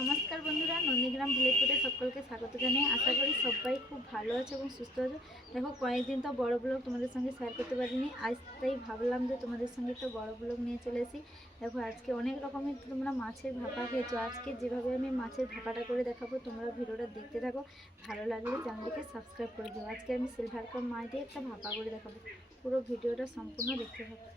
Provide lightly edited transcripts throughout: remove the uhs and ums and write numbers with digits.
নমস্কার বন্ধুরা, নন্দীগ্রাম ভিলেজ ফুডে সকলকে স্বাগত জানাই। আশা করি সবাই খুব ভালো আছে এবং সুস্থ আছে। দেখো, কয়েকদিন তো বড় ব্লগ তোমাদের সঙ্গে শেয়ার করতে পারিনি, আজ তাই ভাবলাম যে তোমাদের সঙ্গে একটা বড় ব্লগ নিয়ে চলে এসি। দেখো, আজকে অনেক রকমের তোমরা মাছের ভাপা খেয়েছো। আজকে যেভাবে আমি মাছের ভাপাটা করে দেখাবো, তোমরা ভিডিওটা দেখতে থাকো। ভালো লাগলে চ্যানেলটিকে সাবস্ক্রাইব করে দিও। আজকে আমি সিলভার কাপ মাছ দিয়ে একটা ভাপা করে দেখাবো। পুরো ভিডিওটা সম্পূর্ণ দেখতে থাকো।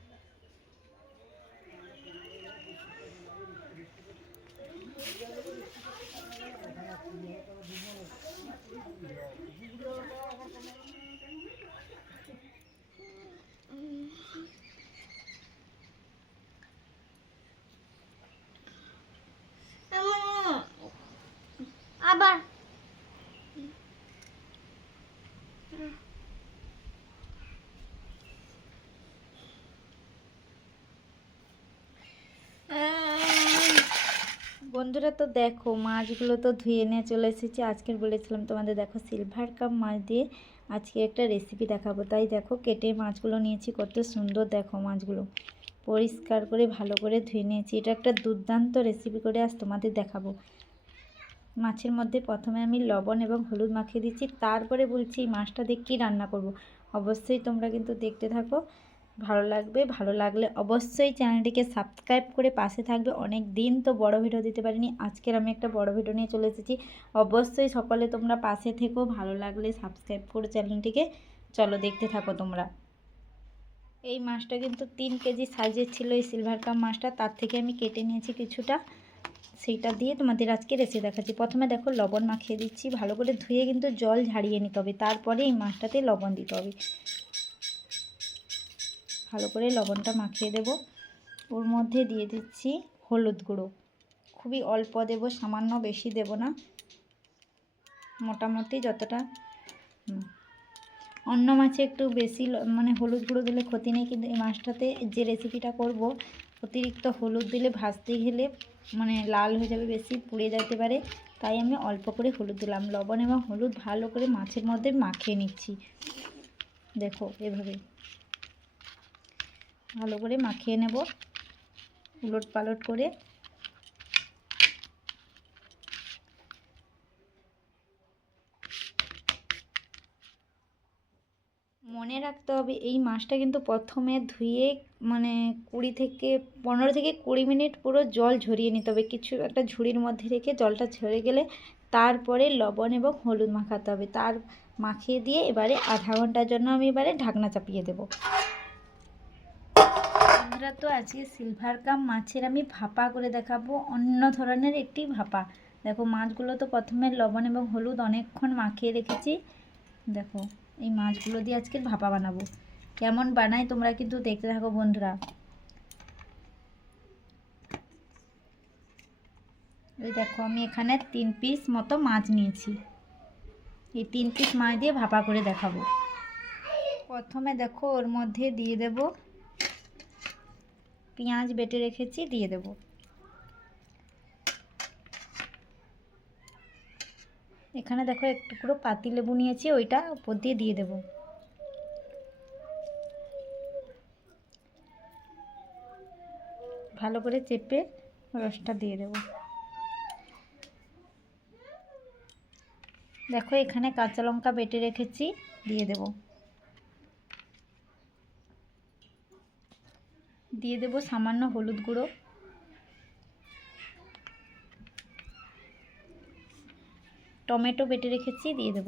আবার বন্ধুরা, তো দেখো মাছগুলো তো ধুয়ে নিয়ে চলে এসেছি। আজকের বলেছিলাম তোমাদের, দেখো সিলভার কাপ মাছ দিয়ে আজকে একটা রেসিপি দেখাবো। তাই দেখো কেটে মাছগুলো নিয়েছি, কত সুন্দর দেখো মাছগুলো পরিষ্কার করে ভালো করে ধুয়ে নিয়েছি। এটা একটা দুর্দান্ত রেসিপি করে আজ তোমাদের দেখাবো। মাছের মধ্যে প্রথমে আমি লবণ এবং হলুদ মাখিয়ে দিচ্ছি, তারপরে বলছি এই মাছটা দিয়ে কী রান্না করব। অবশ্যই তোমরা কিন্তু দেখতে থাকো, ভালো লাগবে। ভালো লাগলে অবশ্যই চ্যানেলটিকে সাবস্ক্রাইব করে পাশে থাকবে। অনেক দিন তো বড় ভিডিও দিতে পারিনি, আজকের আমি একটা বড় ভিডিও নিয়ে চলে এসেছি। অবশ্যই সকলে তোমরা পাশে থেকো, ভালো লাগলে সাবস্ক্রাইব করে চ্যানেলটিকে। চলো দেখতে থাকো তোমরা। এই মাছটা কিন্তু 3 কেজি সাইজের ছিল, এই সিলভার কাপ মাছটা। তার থেকে আমি কেটে নিয়েছি কিছুটা, সেইটা দিয়ে তোমাদের আজকে রেসিপি দেখাচ্ছি। প্রথমে দেখো লবণ মাখিয়ে দিচ্ছি, ভালো করে ধুয়ে কিন্তু জল ঝাড়িয়ে নিতে হবে, তারপরে এই মাছটাতে লবণ দিতে হবে। ভালো করে লবণটা মাখিয়ে দেব। ওর মধ্যে দিয়ে দিচ্ছি হলুদ গুঁড়ো, খুবই অল্প দেব, সামান্য, বেশি দেব না, মোটামুটি যতটা। অন্য মাছে একটু বেশি মানে হলুদ গুঁড়ো দিলে ক্ষতি নেই, কিন্তু এই মাছটাতে যে রেসিপিটা করব, অতিরিক্ত হলুদ দিলে ভাজতে গেলে মানে লাল হয়ে যাবে, বেশি পুড়ে যেতে পারে। তাই আমি অল্প করে হলুদ দিলাম। লবণ এবং হলুদ ভালো করে মাছের মধ্যে মাখিয়ে নিচ্ছি। দেখো এভাবে ভালো করে মাখিয়ে নেব, উলট পালট করে। মনে রাখতে হবে এই মাছটা কিন্তু প্রথমে ধুয়ে মানে 15 থেকে 20 মিনিট পুরো জল ঝরিয়ে নিতে হবে। কিছু একটা ঝুড়ির মধ্যে রেখে জলটা ঝরে গেলে তারপরে লবণ এবং হলুদ মাখাতে হবে। তার মাখিয়ে দিয়ে এবারে আধা ঘন্টার জন্য আমি এবারে ঢাকনা চাপিয়ে দেব। বন্ধুরা, তো আজকে সিলভার কাপ মাছের আমি ভাপা করে দেখাবো, অন্য ধরনের একটি ভাপা। দেখো মাছগুলো তো প্রথমে লবণ এবং হলুদ অনেকক্ষণ মাখিয়ে রেখেছি। দেখো এই মাছগুলো দিয়ে আজকে ভাপা বানাবো। কেমন বানাই তোমরা কিন্তু দেখতে থাকো বন্ধুরা। এই দেখো আমি এখানে 3 পিস মতো মাছ নিয়েছি, এই 3 পিস মাছ দিয়ে ভাপা করে দেখাবো। প্রথমে দেখো ওর মধ্যে দিয়ে দেব পেঁয়াজ বেটে রেখেছি, দিয়ে দেব। এখানে দেখো একটু পুরো পাতিলেবু নিয়েছি, ওইটা উপর দিয়ে দেব। ভালো করে চেপে রসটা দিয়ে দেব। দেখো এখানে কাঁচা লঙ্কা বেটে রেখেছি, দিয়ে দেব। দিয়ে দেব সামান্য হলুদ গুঁড়ো, টমেটো বেটে রেখেছি, দিয়ে দেব।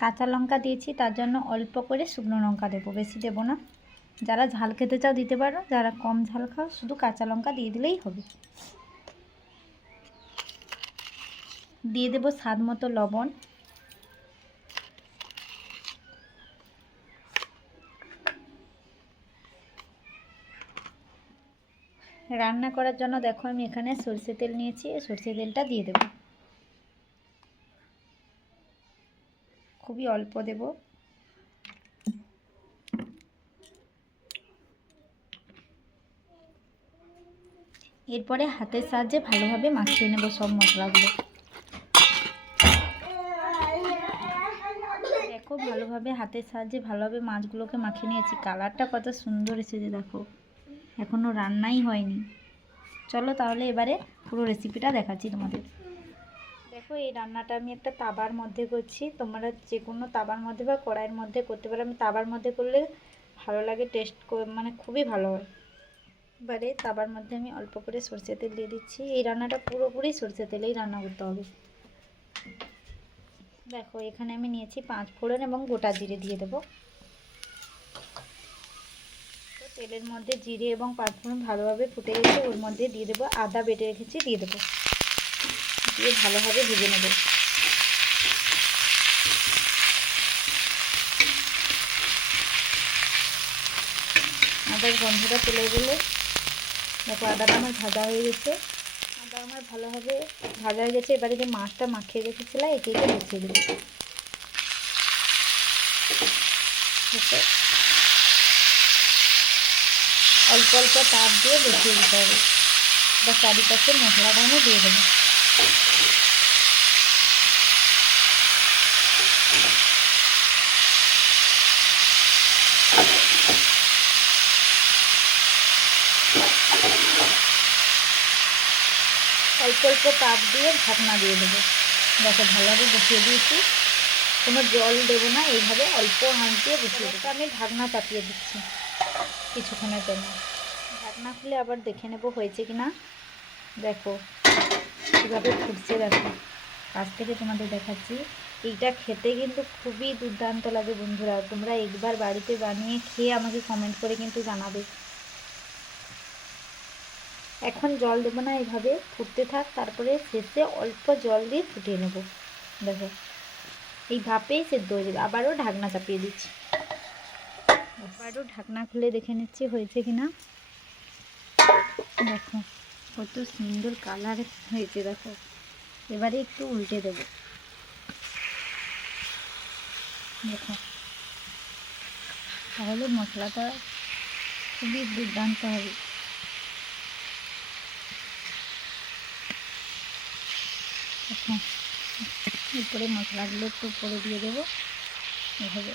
কাঁচা লঙ্কা দিয়েছি, তার জন্য অল্প করে শুকনো লঙ্কা দেবো, বেশি দেব না। যারা ঝাল খেতে চাও দিতে পারো, যারা কম ঝাল খাও শুধু কাঁচা লঙ্কা দিয়ে দিলেই হবে। দিয়ে দেব স্বাদ মতো লবণ। রান্না করার জন্য দেখো আমি এখানে সরষে তেল নিয়েছি, সরষে তেলটা দিয়ে দেব। খুবই অল্প দেব। এরপরে হাতের সাহায্যে ভালোভাবে মাখিয়ে নেব সব মশলাগুলো। দেখো ভালোভাবে হাতের সাহায্যে ভালোভাবে মাছগুলোকে মাখিয়ে নিয়েছি। কালারটা কত সুন্দর এসেছে দেখো, এখনও রান্নাই হয়নি। চলো তাহলে এবারে পুরো রেসিপিটা দেখাচ্ছি তোমাদের। দেখো এই রান্নাটা আমি একটা তাবার মধ্যে করছি, তোমরা যে কোনো তাবার মধ্যে বা কড়াইয়ের মধ্যে করতে পারো। আমি তাবার মধ্যে করলে ভালো লাগে, টেস্ট মানে খুবই ভালো হয়। এবারে তাবার মধ্যে আমি অল্প করে সরষের তেল দিয়ে দিচ্ছি। এই রান্নাটা পুরোপুরি সরষের তেলেই রান্না করতে হবে। দেখো এখানে আমি নিয়েছি 5 ফোড়ন এবং গোটা জিরে দিয়ে দেবো। তো তেলের মধ্যে জিরে এবং 5 ফোড়ন ভালোভাবে ফুটে গেছে, ওর মধ্যে দিয়ে দেবো আদা বেটে রেখেছি, দিয়ে দেবো, দিয়ে ভালোভাবে ভেজে নেব। আদার গন্ধটা চলে গেলে দেখো আদাটা আমার ভাজা হয়ে গেছে। আদা আমার ভালোভাবে ভাজা হয়ে গেছে। এবারে যে মাছটা মাখিয়ে রেখেছিলাম একে একে বসিয়ে দেবো। অল্প অল্প তাপ দিয়ে বসিয়ে দিতে হবে, বা চারিপাশে মশলাটা আমি দিয়ে দেবো। অল্প অল্প তাপ দিয়ে ঢাকনা দিয়ে দেবো। দেখো ভালোভাবে বসিয়ে দিয়েছি, কোনো জল দেবো না, এইভাবে অল্প আঁচ দিয়ে বসিয়ে দেবো। আমি ঢাকনা চাপিয়ে দিচ্ছি কিছুক্ষণের জন্য। ঢাকনা খুলে আবার দেখে নেব হয়েছে কি না। দেখো কীভাবে ফুটছে, দেখো কাছ থেকে তোমাদের দেখাচ্ছি। এইটা খেতে কিন্তু খুবই দুর্দান্ত লাগে বন্ধুরা, তোমরা একবার বাড়িতে বানিয়ে খেয়ে আমাকে কমেন্ট করে কিন্তু জানাবে। এখন জল দেবো না, এইভাবে ফুটতে থাক, তারপরে শেষে অল্প জল দিয়ে ফুটিয়ে নেব। দেখো এই ভাপেই সেদ্ধ হয়ে যাবে। আবারও ঢাকনা চাপিয়ে দিচ্ছি, আবারও ঢাকনা খুলে দেখে নিচ্ছি হয়েছে কি না। দেখো কত সুন্দর কালার হয়েছে দেখো। এবারে একটু উল্টে দেব। দেখো তাহলে মশলাটা খুবই দুর্দান্ত হবে। দেখো এরপরে মশলাগুলো একটু উপরে দিয়ে দেবো এভাবে।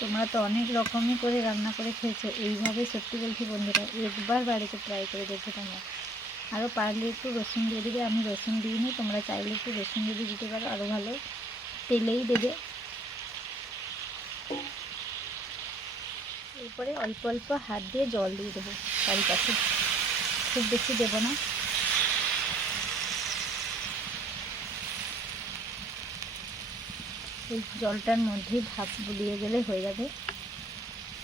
তোমরা তো অনেক রকমই করে রান্না করে খেয়েছো, এইভাবে সত্যি বলছি বন্ধুরা একবার বাড়িতে ট্রাই করে দেখো তোমরা। আরও পারলে একটু রসুন দিয়ে দেবে, আমি রসুন দিইনি, তোমরা চাইলে একটু রসুন দিয়ে দিতে পারো, আরও ভালো। তেলেই দেবে। এরপরে অল্প অল্প হাত দিয়ে জল দিয়ে দেবো চারিপাশে, খুব বেশি দেবো না। এই জলটার মধ্যেই ভাপ বুলিয়ে গেলে হয়ে যাবে।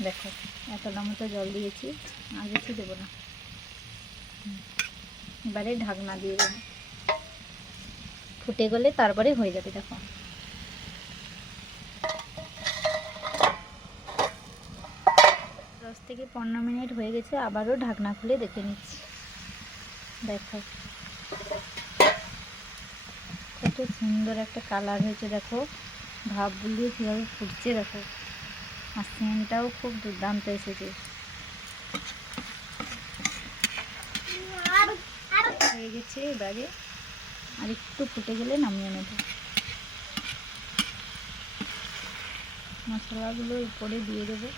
দেখো এতটা মতো জল দিয়েছি, আর বেশি দেবো না। এবারে ঢাকনা দিয়ে দেবো, ফুটে গেলে তারপরে হয়ে যাবে। দেখো 10 থেকে 15 মিনিট হয়ে গেছে, আবারও ঢাকনা খুলে দেখে নিচ্ছি। দেখো কত সুন্দর একটা কালার হয়েছে, দেখো ভাপগুলো কীভাবে ফুটছে দেখো, আর সেন্টটাও খুব দুর্দান্ত এসেছে। হয়ে গেছে, এবারে আর একটু ফুটে গেলে নামিয়ে নেব। মশলাগুলো উপরে দিয়ে দেবো,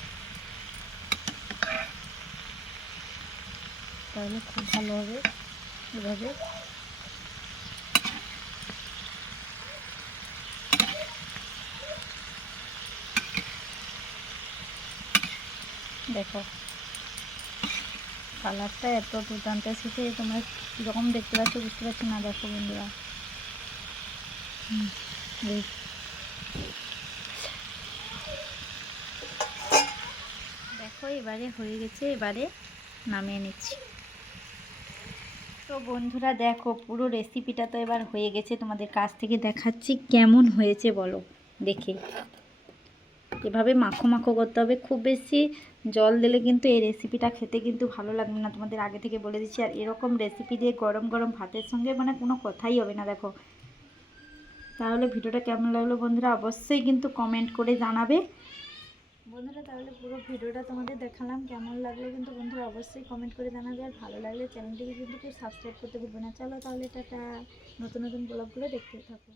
তাহলে খুব ভালো হবে। এভাবে দেখো কালারটা এত দুর্দান্ত এসেছে, তোমরা কীরকম দেখতে পাচ্ছ বুঝতে পারছো না। দেখো বন্ধুরা দেখো এবারে হয়ে গেছে, এবারে নামিয়ে নিচ্ছি। তো বন্ধুরা দেখো পুরো রেসিপিটা তো এবার হয়ে গেছে, তোমাদের কাছ থেকে দেখাচ্ছি কেমন হয়েছে বলো দেখে। এভাবে মাখো মাখো করতে হবে, খুব বেশি জল দিলে কিন্তু এই রেসিপিটা খেতে কিন্তু ভালো লাগবে না, তোমাদের আগে থেকে বলে দিচ্ছি। আর এরকম রেসিপি দিয়ে গরম গরম ভাতের সঙ্গে মানে কোনো কথাই হবে না। দেখো, তাহলে ভিডিওটা কেমন লাগলো বন্ধুরা অবশ্যই কিন্তু কমেন্ট করে জানাবে বন্ধুরা। তাহলে পুরো ভিডিওটা তোমাদের দেখালাম, কেমন লাগলো কিন্তু বন্ধুরা অবশ্যই কমেন্ট করে জানাবে। আর ভালো লাগলে চ্যানেলটিকে কিন্তু কেউ সাবস্ক্রাইব করতে ভুলবে না। চলো তাহলে টাটা, নতুন নতুন ব্লগগুলো দেখতে থাকো।